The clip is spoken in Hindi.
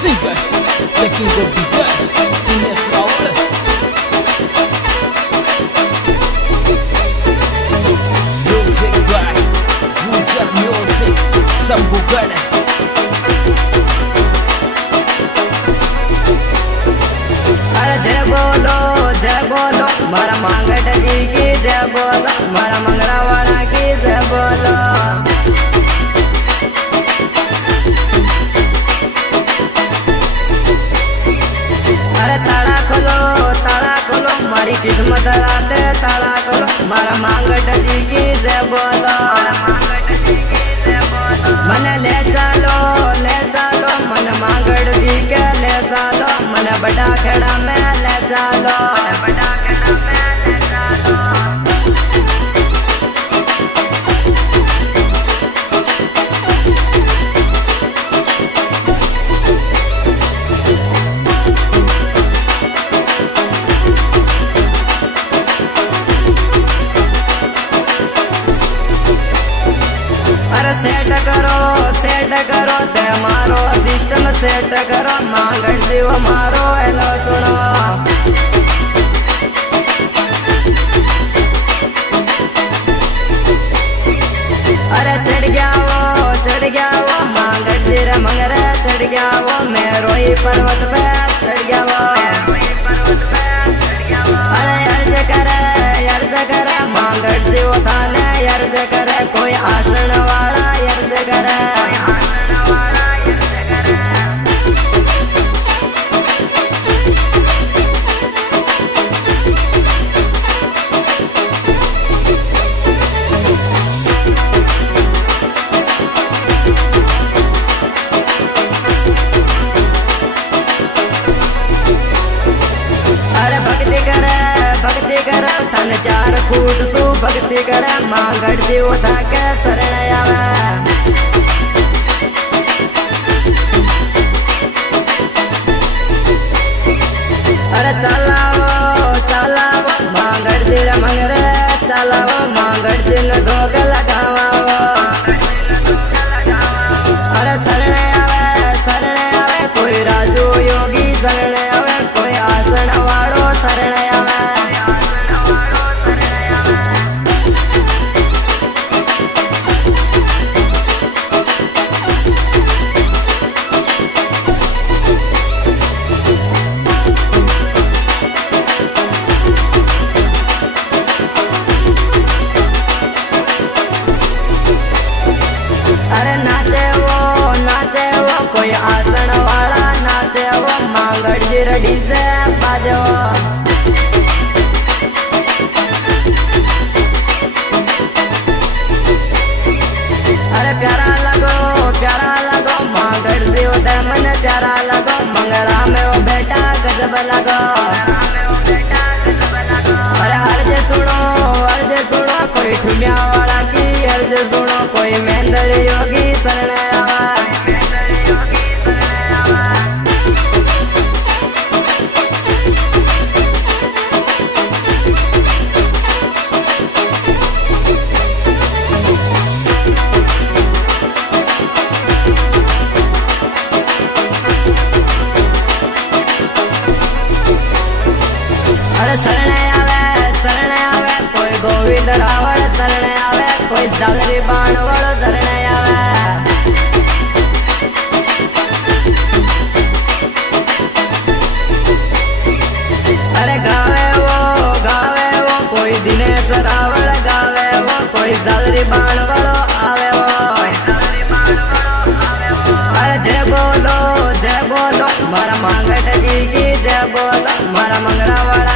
singer, the king of guitar, Dinesh Rawal. Music by Gujar Music, Sambugad. अरे जय बोलो मारा मांगट जी की जय बोलो, मारा मंगरावाड़ा की जय बोलो। अरे ताला खोलो मारी किस्मत राते ताला खोलो, मारा मांगट जी की जय बोलो। मन ले चालो मन मांगट जी के ले चालो, मन बड़ा खेड़ा में ले चालो। अरे सेट करो ते मारो सिस्टम सेट करो, मांगट जीव मारो हेलो सुनो। अरे चढ़ गया वो मांगट जी रे मंगरे चढ़ गया वो, मेरो ही पर्वत पे चढ़ गया वो। अरे अर्ज करे मांगट जीव थाने अर्ज करे, कोई आसन वाला अर्ज करे। अरे भक्ति करे तन 4 फूट सु भक्ति करे, मांगट जी उठा के शरण आवे। अरे चलावो मांगट जी रे मंगरे चलावो, मांगट जी ने धोक लगावो। अरे शरण आवे कोई राजू योगी शरण आवे, कोई आसन वाड़ो शरण आवे। अरे नाचे वो कोई आसन वाला नाचे वो, मांगट जी रडी से बाजे वो। अरे प्यारा लगो मांगट जी उदे मन प्यारा लगो, मंगरा में वो बेटा गजब लगो। अरे अर्ज सुनो कोई ठुमिया वाला की अर्ज सुनो, कोई महेंद्र योगी शरण आवा। अरे शरण आवे कोई गोविंद रावण शरण आवे, कोई जालरी बाणवड़ शरण आवे। अरे गावे वो कोई दिनेश रावण गावे वो, कोई जालरी बाणवड़ आवे वो। अरे जय बोलो मारा मांगट जी की जय बोलो, मारा मंगरावाड़ा